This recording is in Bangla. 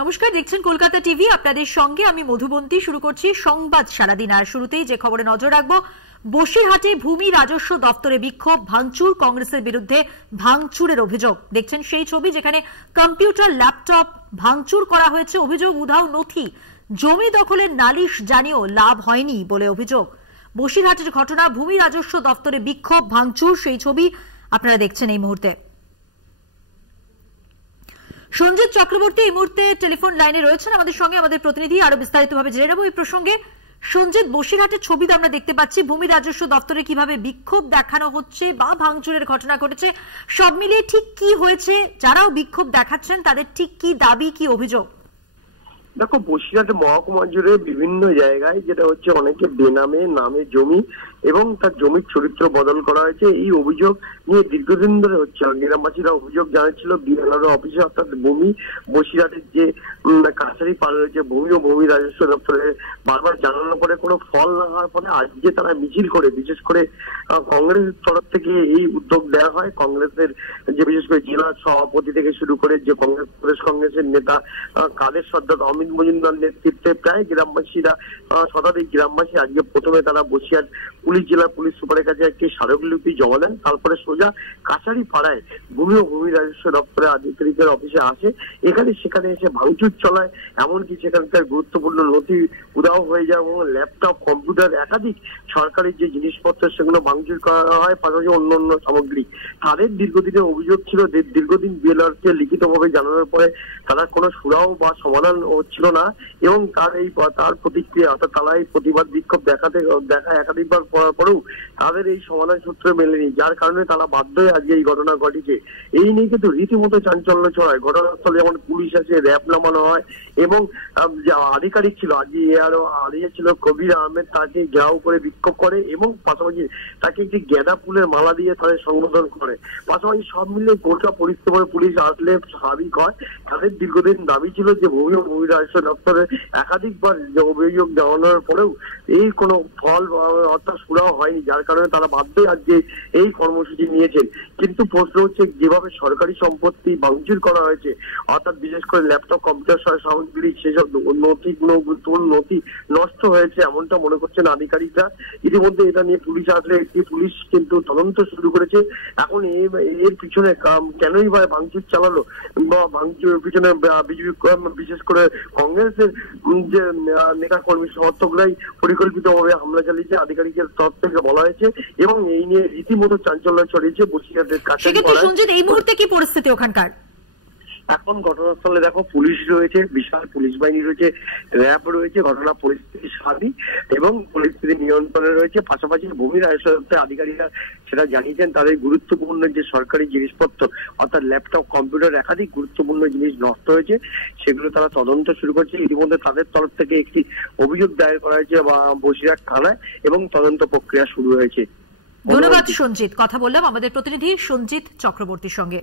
নমস্কার, দেখছেন কলকাতা টিভি। আপনাদের সঙ্গে আমি মধুবন্তী। শুরু করছি সংবাদ সারাদিন। আর শুরুতেই যে খবরে নজর রাখবো, বসিরহাটে ভূমি রাজস্ব দপ্তরে বিক্ষোভ, ভাঙচুর, কংগ্রেসের বিরুদ্ধে ভাঙচুরের অভিযোগ। দেখছেন সেই ছবি যেখানে কম্পিউটার, ল্যাপটপ ভাঙচুর করা হয়েছে। অভিযোগ উধাও নথি, জমি দখলের নালিশ জানিয়েও লাভ হয়নি বলে অভিযোগ। বসিরহাটের ঘটনা, ভূমি রাজস্ব দপ্তরে বিক্ষোভ, ভাঙচুর, সেই ছবি আপনারা দেখছেন এই মুহূর্তে। সঞ্জিত চক্রবর্তী এই মুহূর্তে টেলিফোন লাইনে রয়েছেন আমাদের সঙ্গে। আমাদের প্রতিনিধি আরো বিস্তারিতভাবে জেনে নেব এই প্রসঙ্গে। সঞ্জিত, বসিরহাটের ছবি তো আমরা দেখতে পাচ্ছি, ভূমি রাজস্ব দপ্তরে কিভাবে বিক্ষোভ দেখানো হচ্ছে বা ভাঙচুরের ঘটনা ঘটেছে, সব মিলিয়ে ঠিক কি হয়েছে? যারাও বিক্ষোভ দেখাচ্ছেন তাদের ঠিক কি দাবি, কি অভিযোগ? দেখো, বসিরহাট মহকুমা জুড়ে বিভিন্ন জায়গায় যেটা হচ্ছে অনেকে বেনামে নামে জমি এবং তার জমির চরিত্র বদল করা হয়েছে, এই অভিযোগ নিয়ে দীর্ঘদিন ধরে হচ্ছে। গ্রামবাসীরা অভিযোগ জানাচ্ছিল বিএলআর অফিসে, অর্থাৎ ভূমি বসিরহাটের যে কাছারি পাড়া রয়েছে ভূমি ও ভূমি রাজস্ব দপ্তরে বারবার জানানোর পরে কোনো ফল না হওয়ার পরে আজকে তারা মিছিল করে, বিশেষ করে কংগ্রেসের তরফ থেকে এই উদ্যোগ দেওয়া হয়। কংগ্রেসের যে বিশেষ করে জেলা সভাপতি থেকে শুরু করে যে কংগ্রেসের নেতা কাদের সর্দার, অমিত মজুমদার নেতৃত্বে প্রায় গ্রামবাসীরা, শতাধিক গ্রামবাসী আজকে প্রথমে তারা বসিরহাট পুলিশ জেলা পুলিশ সুপারের কাছে একটি স্মারকলিপি জমা দেন। তারপরে সোজা কাছারি পাড়ায় ভূমি ও ভূমি রাজস্ব দপ্তরের আধিকারিকের অফিসে আসে। সেখানে এসে ভাঙচুর চলায়, এমনকি সেখানকার গুরুত্বপূর্ণ নথি উধাও হয়ে যায় এবং ল্যাপটপ, কম্পিউটার, একাধিক সরকারি যে জিনিসপত্র সেগুলো ভাঙচুর করা হয়, পাশাপাশি অন্যান্য সামগ্রী। তাদের দীর্ঘদিনের অভিযোগ ছিল, দীর্ঘদিন বিএলআর কে লিখিতভাবে জানানোর পরে তারা কোনো সুরাও বা সমাধান হচ্ছিল না এবং তার প্রতিক্রিয়া, অর্থাৎ তারা এই প্রতিবাদ বিক্ষোভ দেখা একাধিকবার করার পরেও তাদের এই সমাধান সূত্র মেলেনি, যার কারণে তারা বাধ্য হয়ে আজকে এই ঘটনা ঘটেছে। এই নিয়ে কিন্তু রীতিমতো চাঞ্চল্য ছড়ায়। ঘটনাস্থলে যেমন পুলিশ আসে, র্যাব নামানো হয় এবং আধিকারিক ছিল, আজকে এআরও আধিকারিক ছিল কবির আহমেদ, তাকে ঘেরাও করে বিক্ষোভ করে এবং পাশাপাশি তাকে একটি গাঁদা ফুলের মালা দিয়ে তাদের সংবোধন করে। পাশাপাশি সব মিলিয়ে গোটা পরিস্থিতি পুলিশ আসলে স্বাভাবিক হয়। তাদের দীর্ঘদিন দাবি ছিল যে ভূমি ও ভূমি রাজস্ব দপ্তরে একাধিকবার অভিযোগ জানানোর পরেও এই কোনো ফল অর্থাৎ সুরাও হয়নি, যার কারণে তারা বাধ্যই আজকে এই কর্মসূচি নিয়েছেন। কিন্তু প্রশ্ন হচ্ছে, যেভাবে সরকারি সম্পত্তি ভাঙচুর করা হয়েছে, অর্থাৎ বিশেষ করে ল্যাপটপ, কম্পিউটার সামগ্রী, সেসব নথি, গুরুত্বপূর্ণ নথি নষ্ট হয়েছে এমনটা মনে করছেন আধিকারিকরা। ইতিমধ্যে এটা নিয়ে পুলিশ আসলে পুলিশ কিন্তু তদন্ত শুরু করেছে। এখন এর পিছনে কেনই বা ভাঙচুর চালালো বা ভাঙচুরের পিছনে বিজেপি, বিশেষ করে কংগ্রেসের যে নেতা কর্মী সমর্থকরাই পরিকল্পিতভাবে হামলা চালিয়েছে, আধিকারিকের তরফ থেকে বলা হয়েছে এবং এই নিয়ে রীতিমতো চাঞ্চল্য ছড়িয়েছে বসিরহাটের কাছে। এই মুহূর্তে কি পরিস্থিতি ওখানকার? এখন ঘটনাস্থলে দেখো, পুলিশ রয়েছে, বিশাল পুলিশ বাহিনী রয়েছে, র্যাব রয়েছে, ঘটনা পরিস্থিতি স্বাভাবিক এবং পরিস্থিতি নিয়ন্ত্রণে রয়েছে। পাশাপাশি ভূমি রাজস্ব দপ্তরের আধিকারিকরা সেটা জানিয়েছেন, তাদের গুরুত্বপূর্ণ যে সরকারি জিনিসপত্র, অর্থাৎ ল্যাপটপ, কম্পিউটার, একাধিক গুরুত্বপূর্ণ জিনিস নষ্ট হয়েছে, সেগুলো তারা তদন্ত শুরু করছে। ইতিমধ্যে তাদের তরফ থেকে একটি অভিযোগ দায়ের করা হয়েছে বসিরহাট থানায় এবং তদন্ত প্রক্রিয়া শুরু হয়েছে। ধন্যবাদ সঞ্জিত। কথা বললাম আমাদের প্রতিনিধি সঞ্জিত চক্রবর্তীর সঙ্গে।